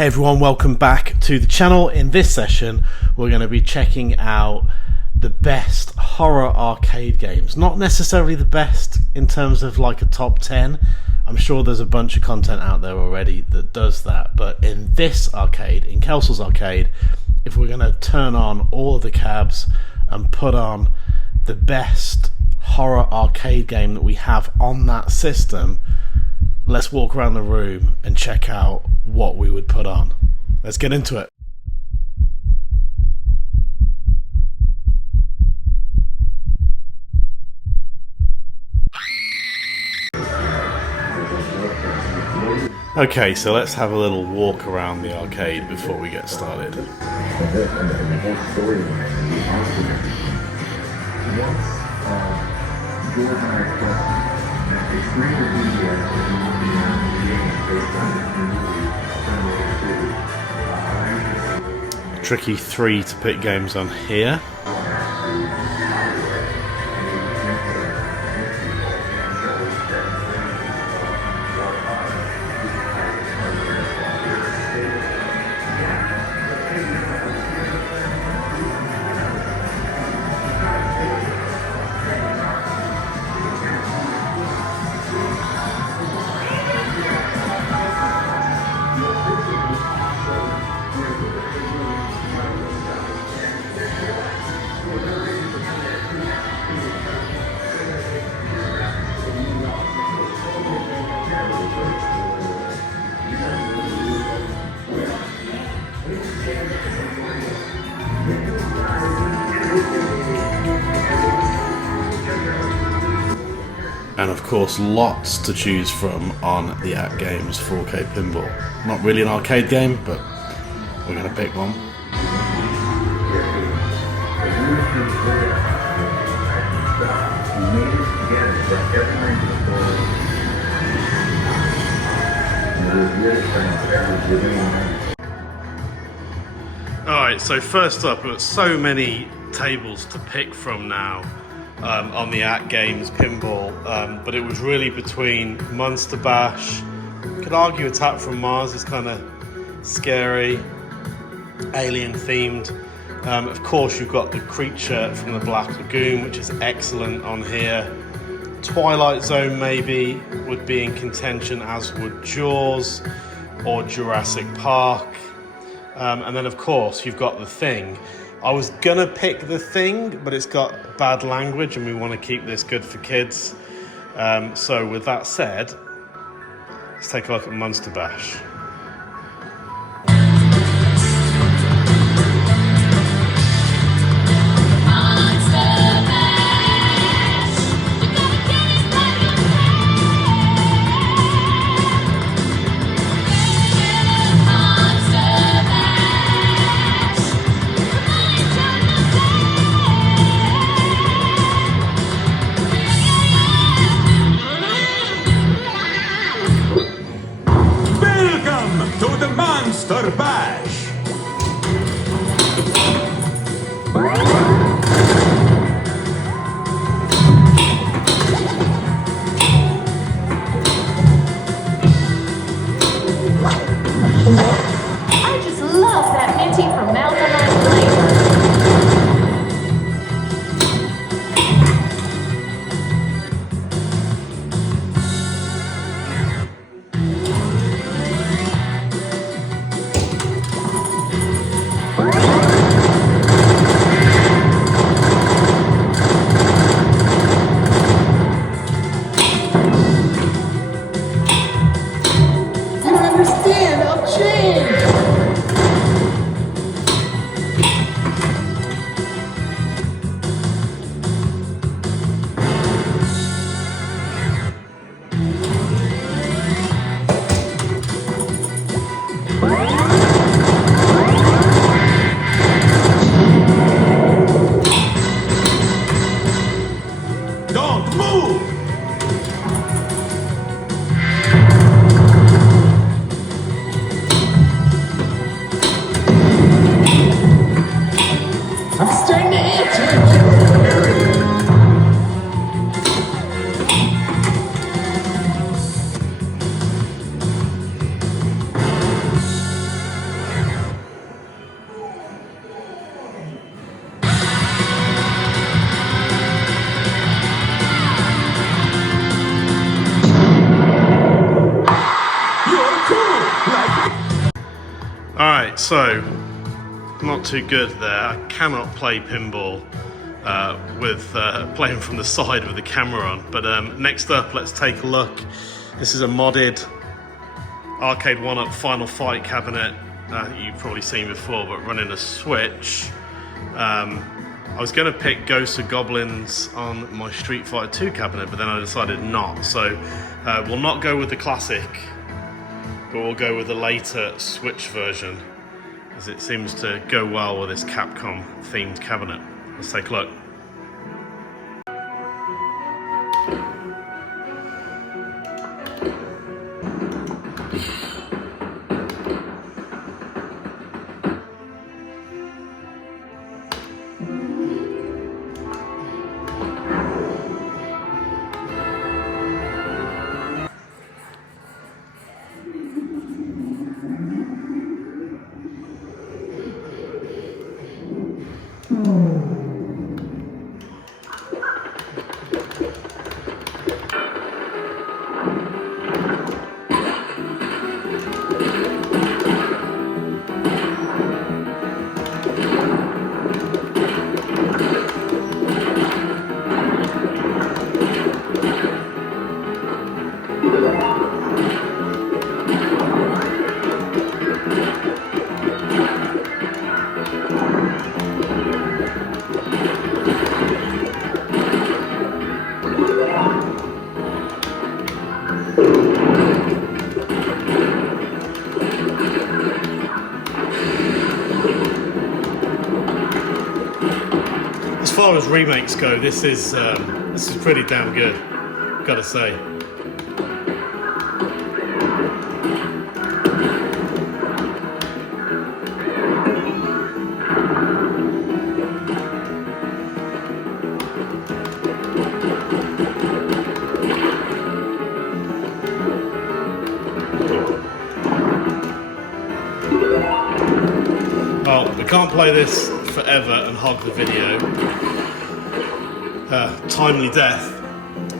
Hey everyone, welcome back to the channel. In this session we're going to be checking out the best horror arcade games. Not necessarily the best in terms of like a top 10. I'm sure there's a bunch of content out there already that does that, but in this arcade, in Kelsalls Arcade, if we're going to turn on all of the cabs and put on the best horror arcade game that we have on that system, let's walk around the room and check out what we would put on. Let's get into it. Okay, so let's have a little walk around the arcade before we get started. Tricky 3 to pick games on here. And of course, lots to choose from on the At Games 4K Pinball. Not really an arcade game, but we're going to pick one. Alright, so first up, we've got so many tables to pick from now. On the At Games Pinball, but it was really between Monster Bash, could argue Attack from Mars is kind of scary, alien themed. Of course you've got the Creature from the Black Lagoon, which is excellent on here. Twilight Zone maybe would be in contention, as would Jaws or Jurassic Park. And then of course you've got The Thing. I was gonna pick The Thing, but it's got bad language and we want to keep this good for kids. So with that said, let's take a look at Monster Bash. so not too good there. I cannot play pinball with playing from the side with the camera on. But next up, let's take a look. This is a modded Arcade 1-Up Final Fight cabinet. You've probably seen before, but running a Switch. I was going to pick Ghosts of Goblins on my Street Fighter 2 cabinet, but then I decided not. So we'll not go with the classic, but we'll go with the later Switch version, as it seems to go well with this Capcom themed cabinet. Let's take a look. As far as remakes go, this is pretty damn good, gotta say. Well, we can't play this forever and hog the video. Timely death.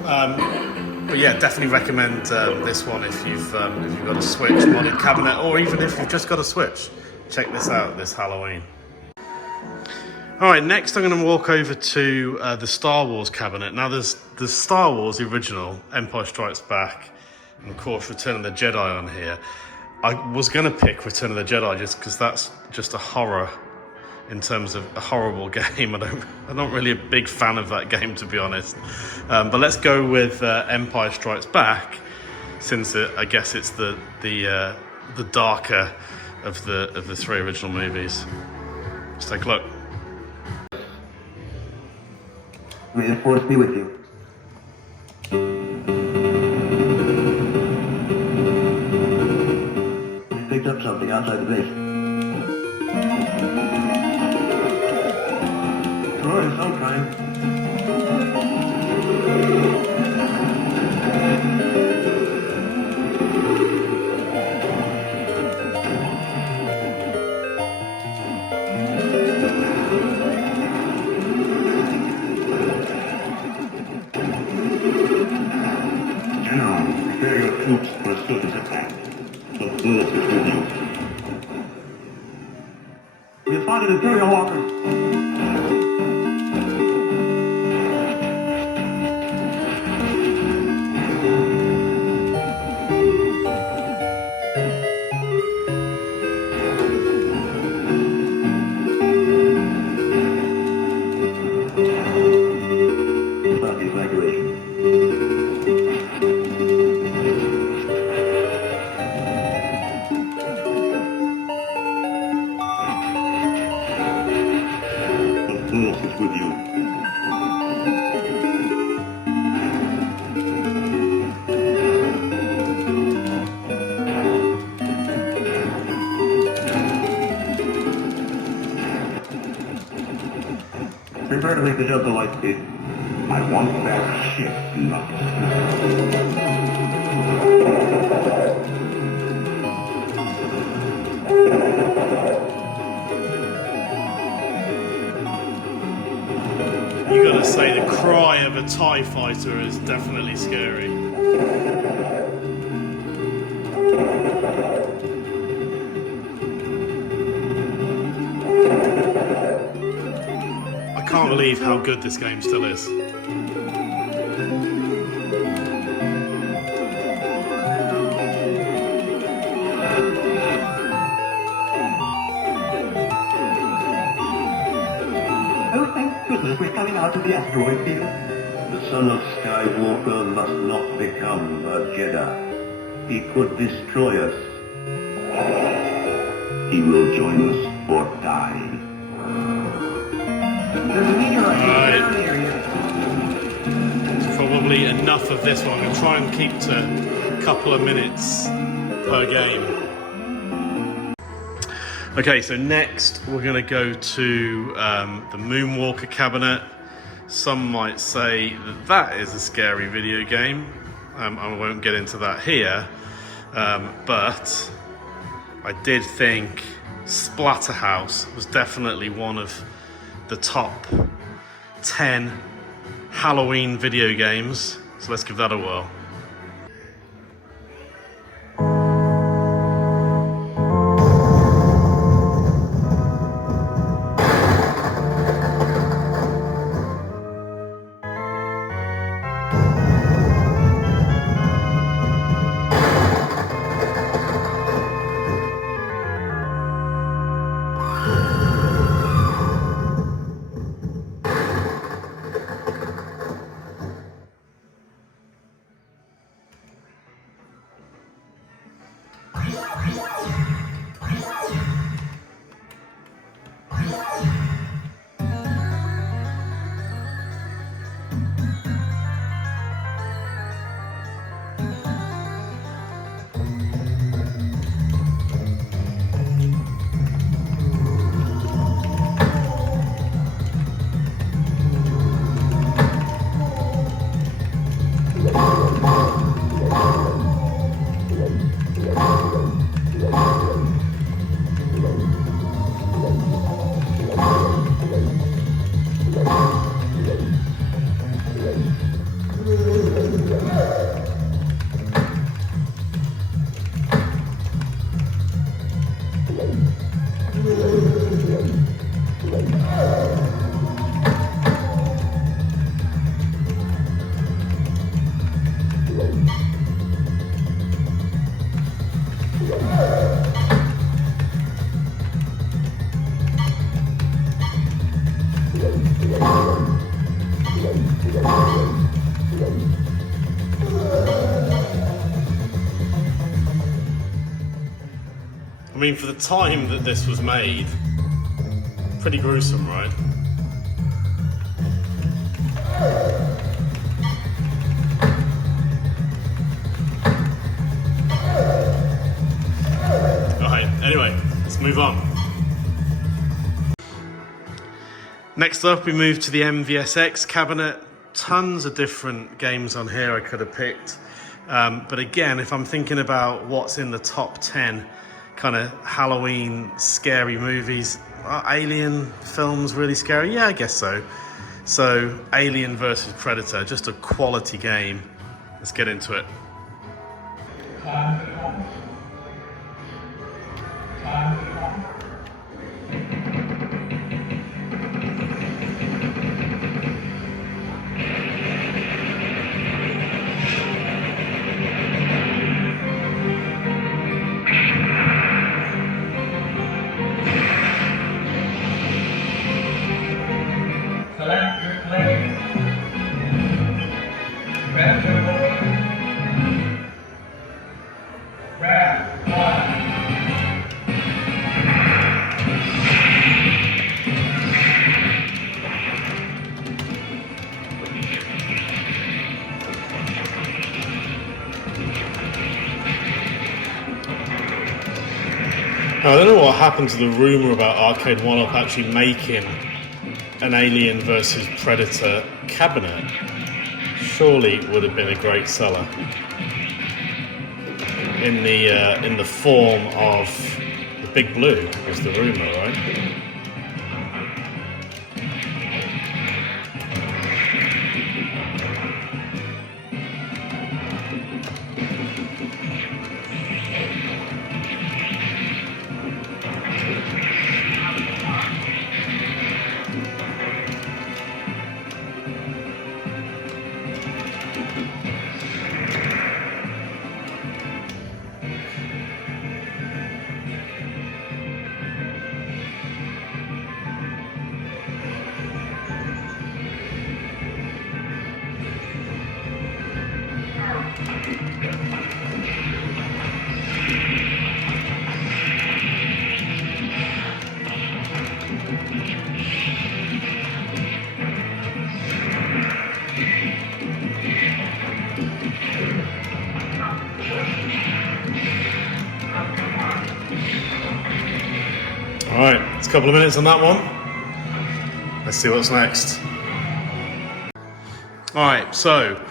But yeah, definitely recommend this one if you've got a Switch modded cabinet, or even if you've just got a Switch. Check this out this Halloween. Alright, next I'm going to walk over to the Star Wars cabinet. Now there's the Star Wars, the original, Empire Strikes Back, and of course Return of the Jedi on here. I was going to pick Return of the Jedi just because that's just a horror in terms of a horrible game. I'm not really a big fan of that game, to be honest. But let's go with Empire Strikes Back, since I guess it's the darker of the three original movies. Let's take a look. May the Force be with you. We picked up something outside the base. Sure, it's some kind. You spotted Imperial walkers. Stop the evacuation. With you. Prepare to make the jump to light speed. I want that ship knocked. You gotta say, the cry of a TIE fighter is definitely scary. can't believe how good this game still is. Oh, thank goodness we're coming out of the asteroid field. The son of Skywalker must not become a Jedi. He could destroy us. He will join us or die. Alright. It's probably enough of this one. I'm going to try and keep to a couple of minutes per game. Okay, so next we're going to go to the Moonwalker cabinet. Some might say that that is a scary video game. I won't get into that here, but I did think Splatterhouse was definitely one of the top 10 Halloween video games. So let's give that a whirl. I mean, for the time that this was made, pretty gruesome, right? Alright, anyway, let's move on. Next up, we move to the MVSX cabinet. Tons of different games on here I could have picked. But again, if I'm thinking about what's in the top 10 kind of Halloween scary movies, are Alien films really scary? Yeah, I guess so. So, Alien versus Predator, just a quality game. Let's get into it. Now, I don't know what happened to the rumour about Arcade One-Up actually making an Alien versus Predator cabinet. Surely it would have been a great seller. In the form of the Big Blue was the rumour, right? a couple of minutes on that one. Let's see what's next. Alright, so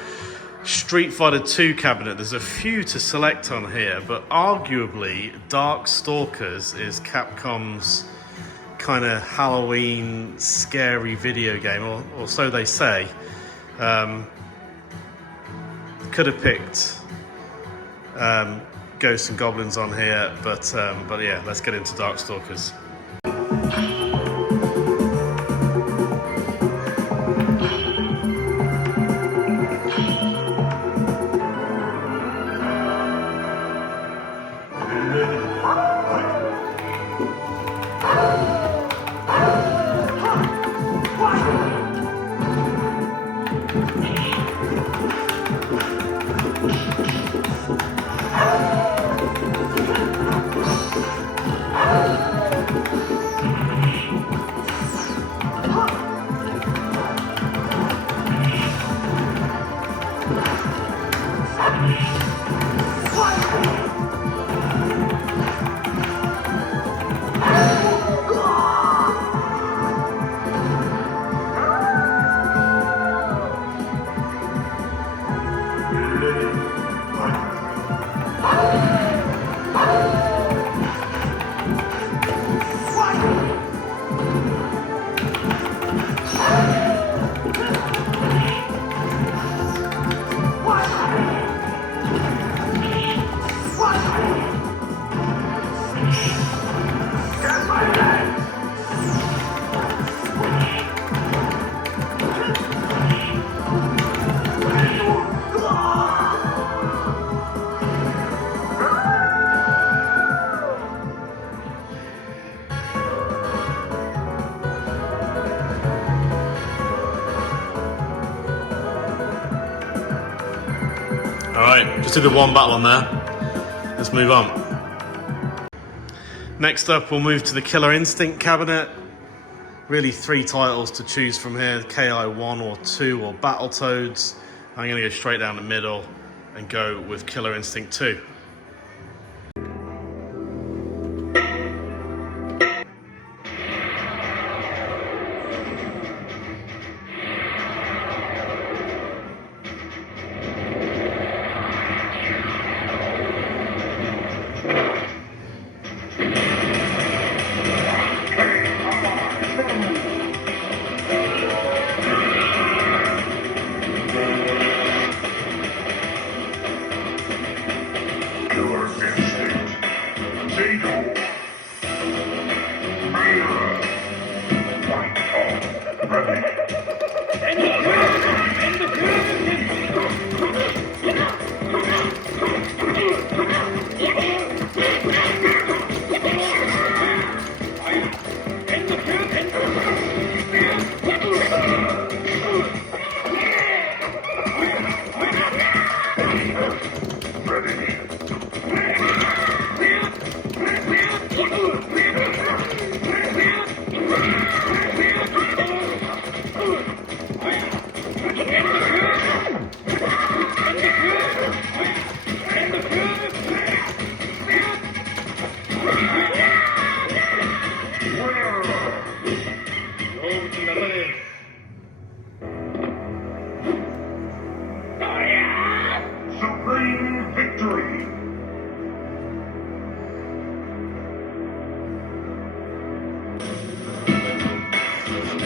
Street Fighter 2 cabinet. There's a few to select on here, but arguably Darkstalkers is Capcom's kind of Halloween scary video game, or so they say. Could have picked Ghosts and Goblins on here, but yeah, let's get into Darkstalkers. Alright, just did the one battle on there. Let's move on. Next up, we'll move to the Killer Instinct cabinet. Really 3 titles to choose from here, KI 1 or 2 or Battletoads. I'm going to go straight down the middle and go with Killer Instinct 2.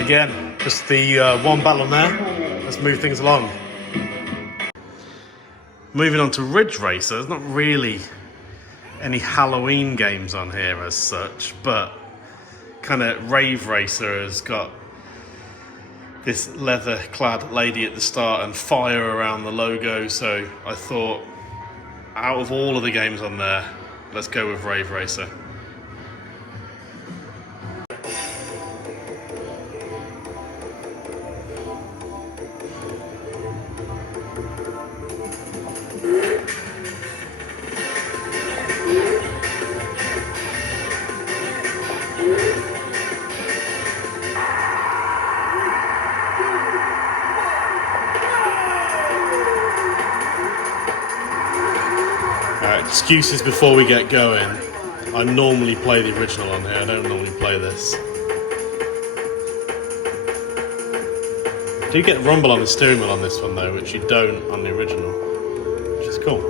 Again, just the one battle on there. Let's move things along. Moving on to Ridge Racer. There's not really any Halloween games on here as such, but kind of Rave Racer has got this leather-clad lady at the start and fire around the logo, so I thought, out of all of the games on there, let's go with Rave Racer. Excuses before we get going. I normally play the original on here, I don't normally play this. You do get rumble on the steering wheel on this one though, which you don't on the original, which is cool.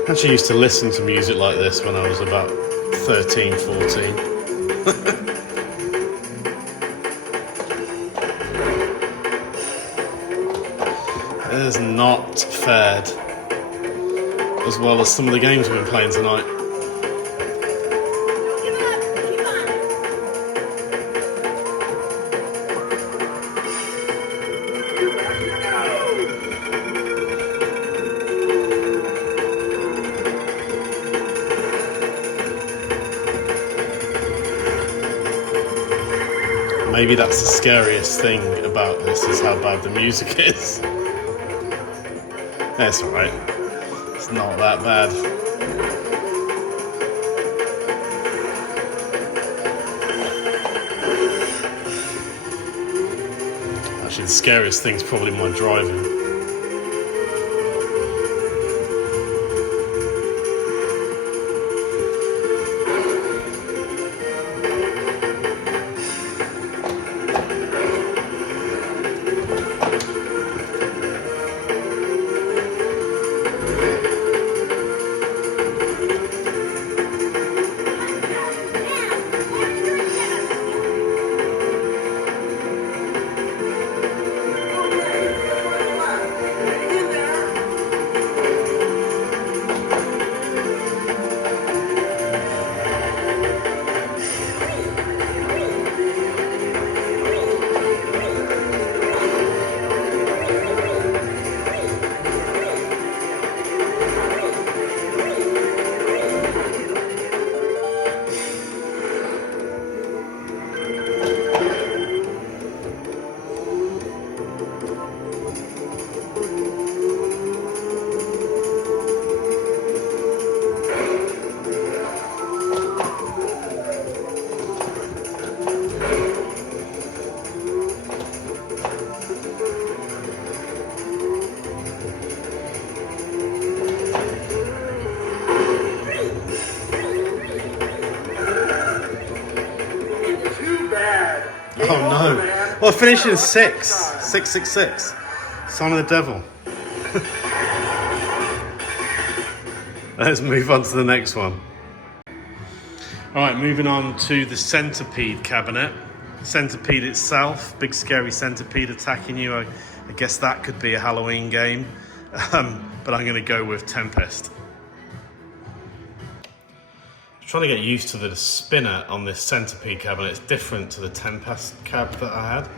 I actually used to listen to music like this when I was about 13, 14. It has not fared as well as some of the games we've been playing tonight. Maybe that's the scariest thing about this, is how bad the music is. That's alright. It's not that bad. Actually, the scariest thing's probably my driving. Oh no. Well, finishing 666. Son of the devil. Let's move on to the next one. Alright, moving on to the centipede cabinet. Centipede itself, big scary centipede attacking you. I guess that could be a Halloween game. But I'm going to go with Tempest. Trying to get used to the spinner on this centipede cabinet. It's different to the Tempest cab that I had.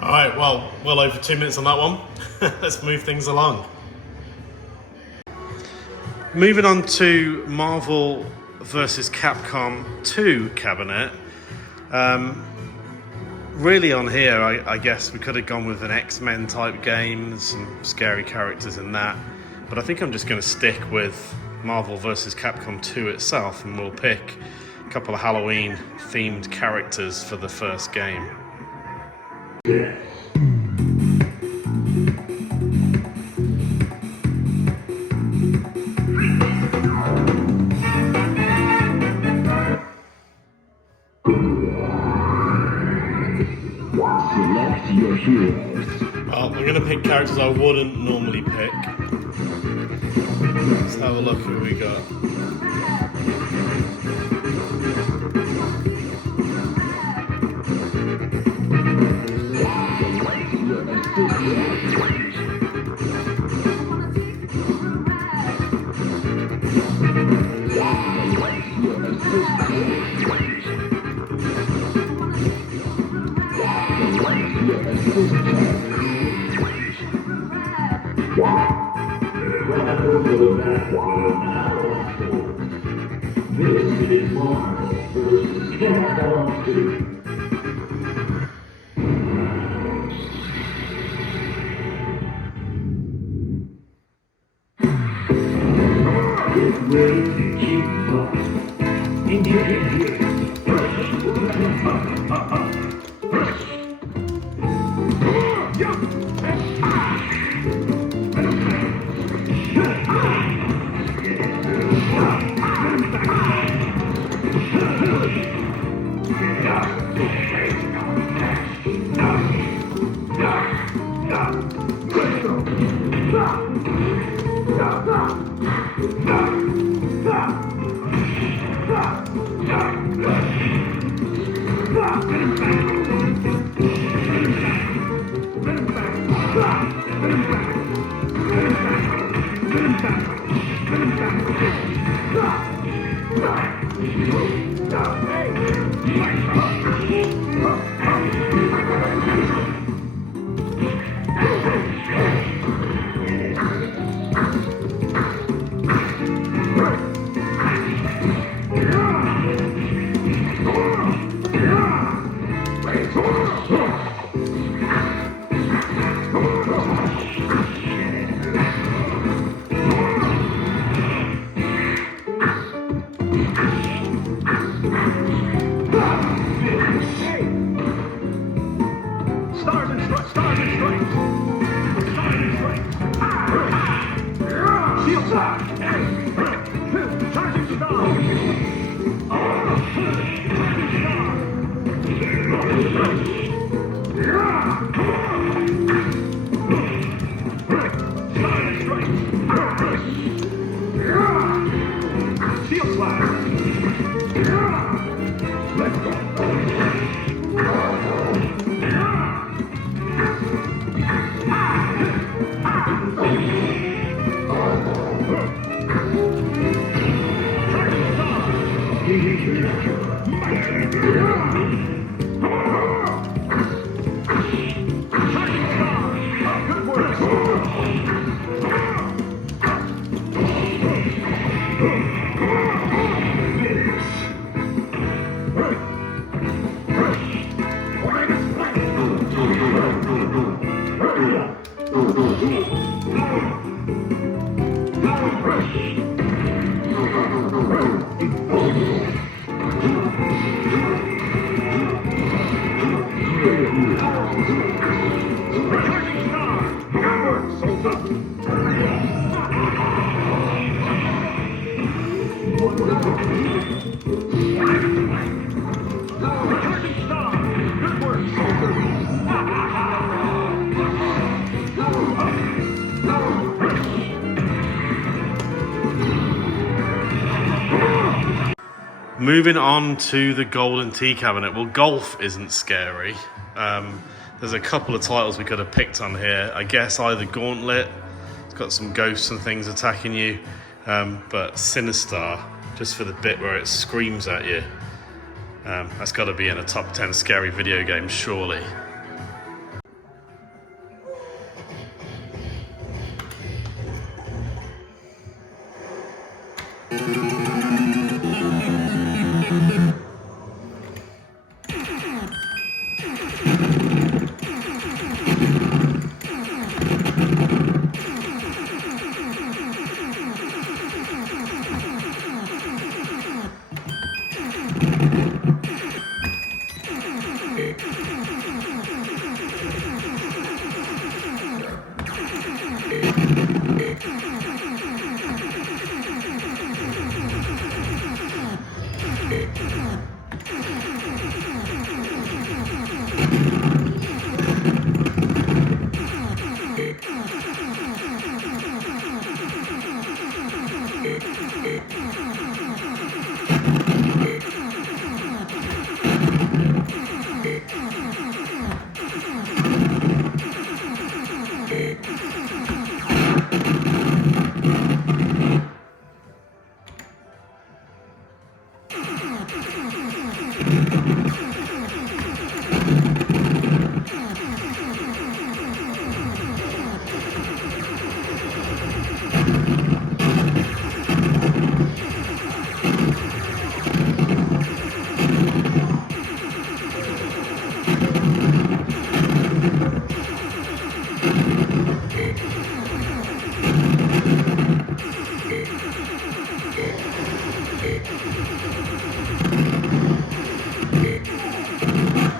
Alright, well over 2 minutes on that one. Let's move things along. Moving on to Marvel vs. Capcom 2 cabinet. Really on here, I guess we could have gone with an X-Men type game, there's some scary characters in that. But I think I'm just going to stick with Marvel vs. Capcom 2 itself, and we'll pick a couple of Halloween themed characters for the first game. Select your heroes. Well, we're going to pick characters I wouldn't normally pick. Let's have a look who we got. This is Marvel vs. Capcom 2. Get ready to keep up. Engage. Moving on to the Golden Tea Cabinet. Well, golf isn't scary. There's a couple of titles we could have picked on here. I guess either Gauntlet, it's got some ghosts and things attacking you, but Sinistar, just for the bit where it screams at you. That's got to be in a top 10 scary video games, surely.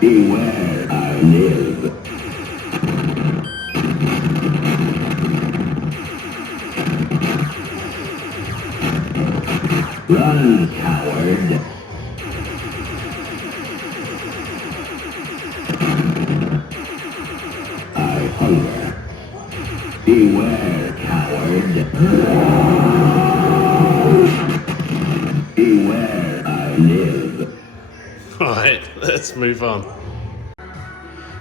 Beware, I live. Run, coward. I hunger. Beware, coward. Beware, I live. Alright, let's move on.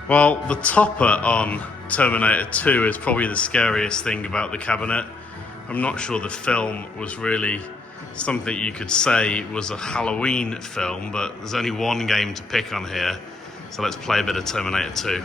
Well, the topper on Terminator 2 is probably the scariest thing about the cabinet. I'm not sure the film was really something you could say was a Halloween film, but there's only one game to pick on here, so let's play a bit of Terminator 2.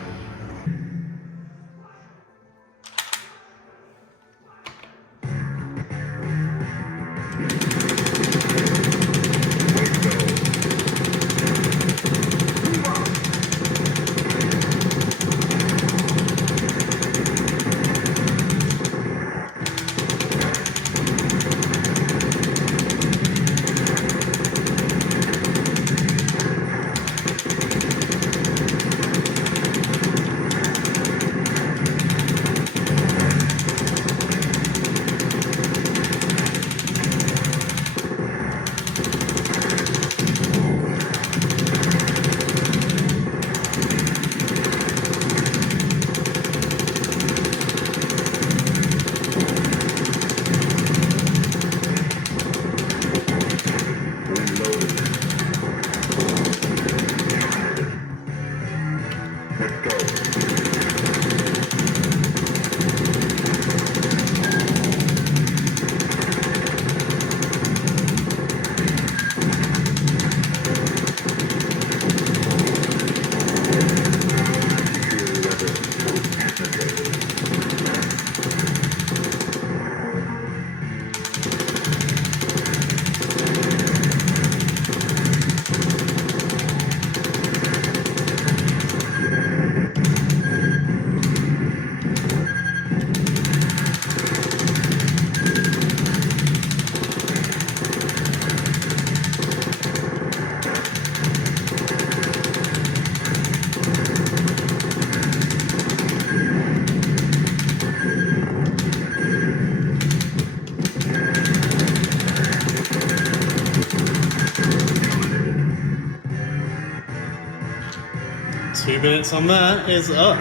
Minutes on that is up.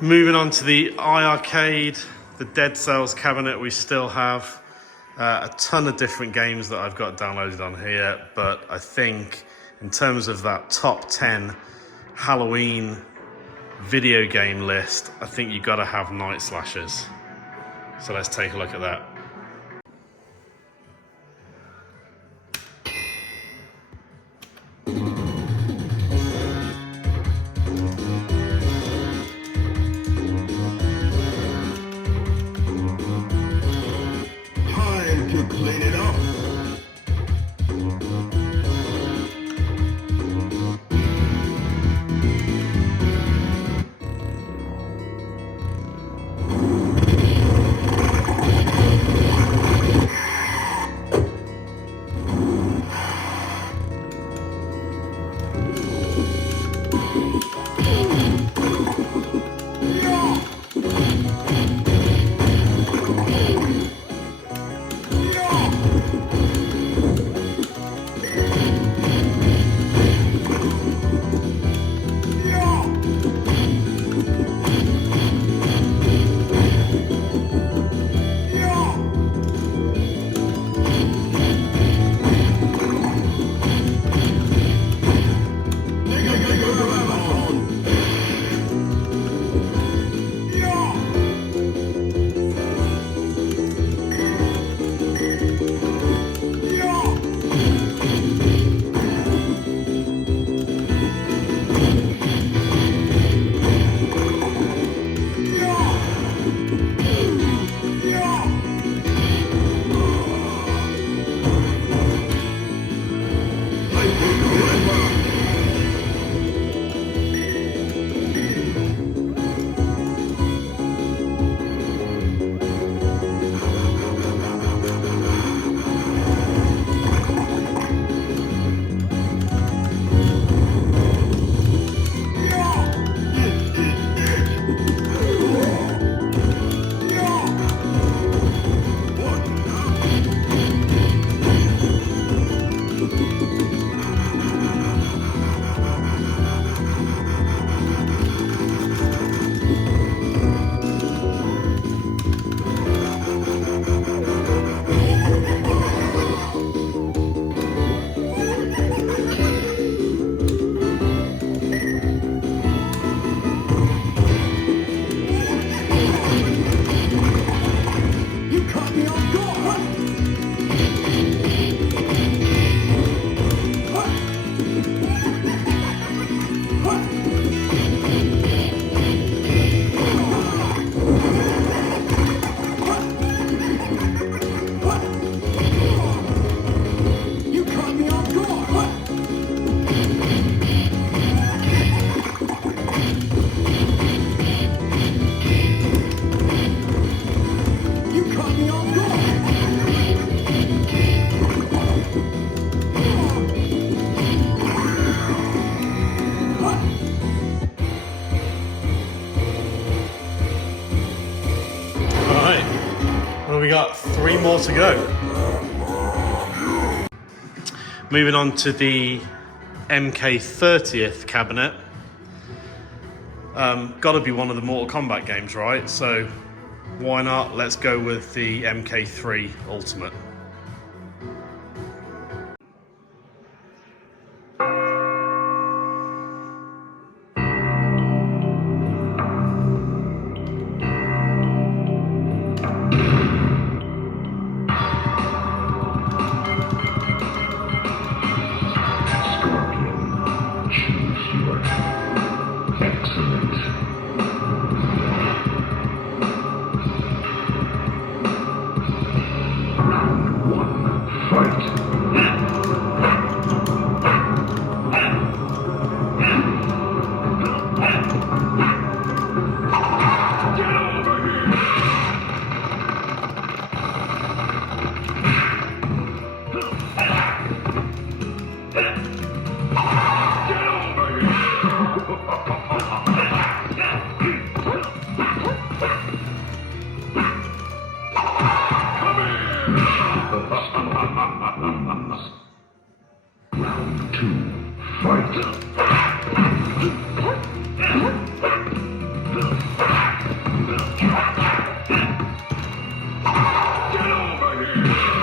Moving on to the iArcade, the Dead Cells cabinet we still have. A ton of different games that I've got downloaded on here, but I think in terms of that top 10 Halloween video game list, I think you've got to have Night Slashers. So let's take a look at that. Time to clean it up. We got 3 more to go. Moving on to the MK30th cabinet. Got to be one of the Mortal Kombat games, right? So why not? Let's go with the MK3 Ultimate. Round 2, fight! Get over here!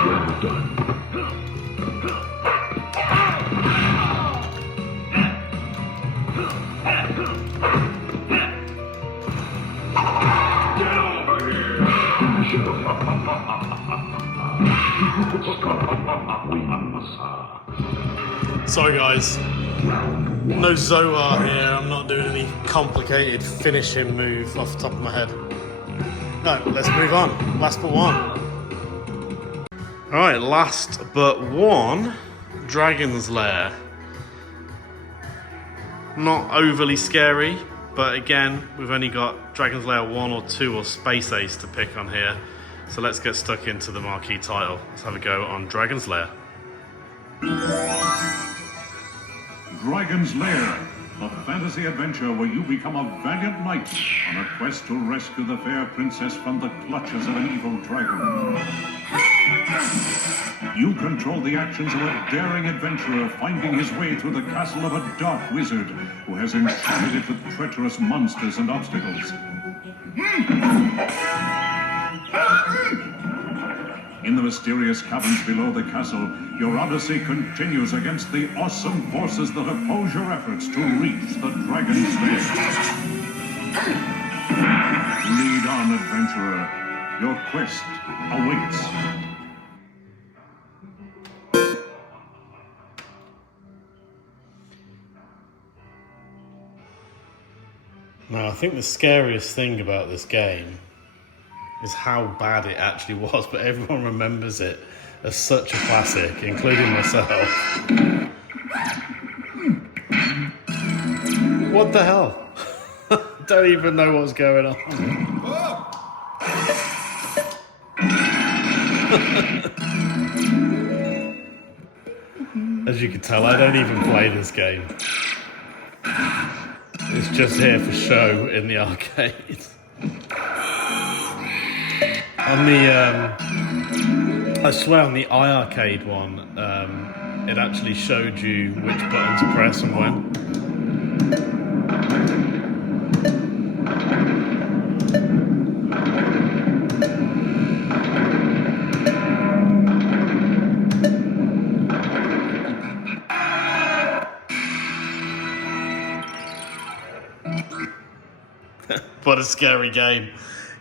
Sorry guys, no Zoar here, I'm not doing any complicated finishing move off the top of my head. No, let's move on, last but one. Alright, last but one, Dragon's Lair. Not overly scary, but again, we've only got Dragon's Lair 1 or 2 or Space Ace to pick on here. So let's get stuck into the marquee title. Let's have a go on Dragon's Lair. Dragon's Lair, a fantasy adventure where you become a valiant knight on a quest to rescue the fair princess from the clutches of an evil dragon. You control the actions of a daring adventurer finding his way through the castle of a dark wizard who has enchanted it with treacherous monsters and obstacles. In the mysterious caverns below the castle, your odyssey continues against the awesome forces that oppose your efforts to reach the Dragon's Lair. Lead on, adventurer. Your quest awaits. Now, I think the scariest thing about this game is how bad it actually was, but everyone remembers it as such a classic, including myself. What the hell? Don't even know what's going on. As you can tell, I don't even play this game. It's just here for show in the arcade. On the, I swear on the iArcade one, it actually showed you which button to press and when. What a scary game.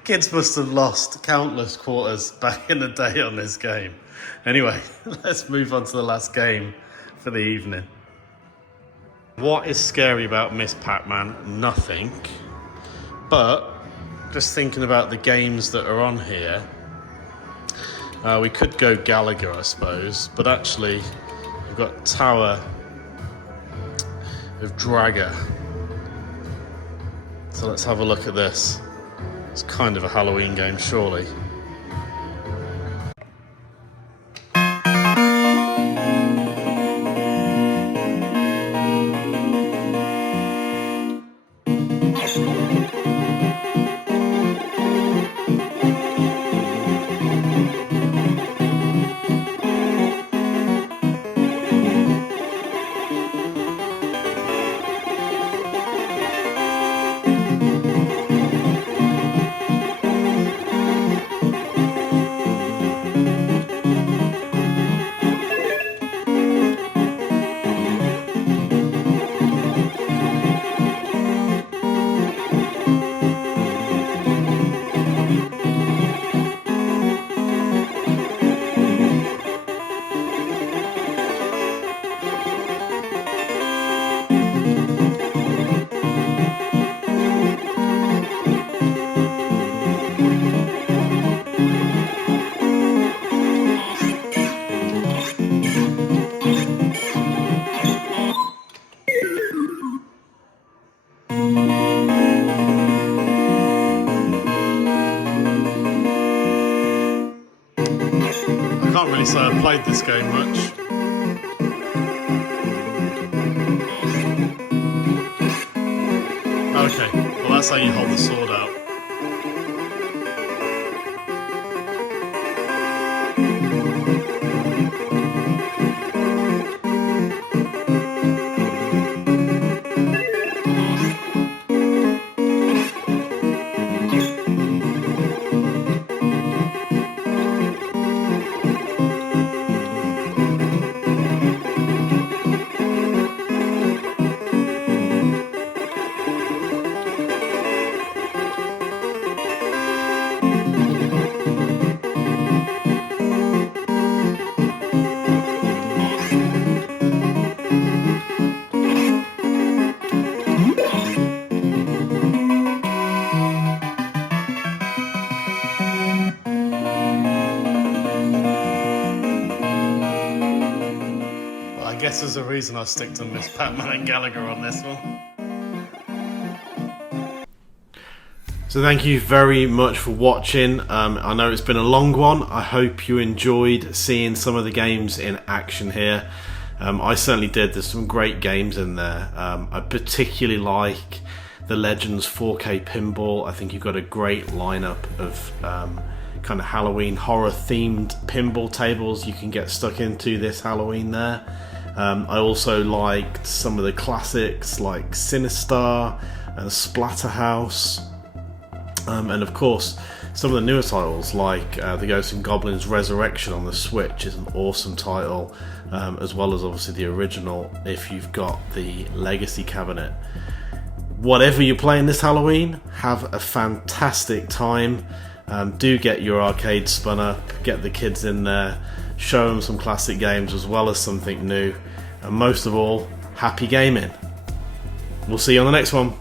Kids must have lost countless quarters back in the day on this game. Anyway, let's move on to the last game for the evening. What is scary about Miss Pac-Man? Nothing. But just thinking about the games that are on here, we could go Gallagher, I suppose, but actually we've got Tower of Druaga. So let's have a look at this. It's kind of a Halloween game, surely. I can't really say I've played this game much. Okay, well that's how you hold the sword out. guess there's a reason I stick to Miss Batman and Gallagher on this one. So thank you very much for watching. I know it's been a long one. I hope you enjoyed seeing some of the games in action here. I certainly did. There's some great games in there. I particularly like the Legends 4K Pinball. I think you've got a great lineup of kind of Halloween horror themed pinball tables you can get stuck into this Halloween there. I also liked some of the classics like Sinistar and Splatterhouse. And of course, some of the newer titles like the Ghosts and Goblins Resurrection on the Switch is an awesome title, as well as obviously the original if you've got the Legacy cabinet. Whatever you're playing this Halloween, have a fantastic time. Do get your arcade spun up, get the kids in there, show them some classic games as well as something new, and most of all, happy gaming. We'll see you on the next one.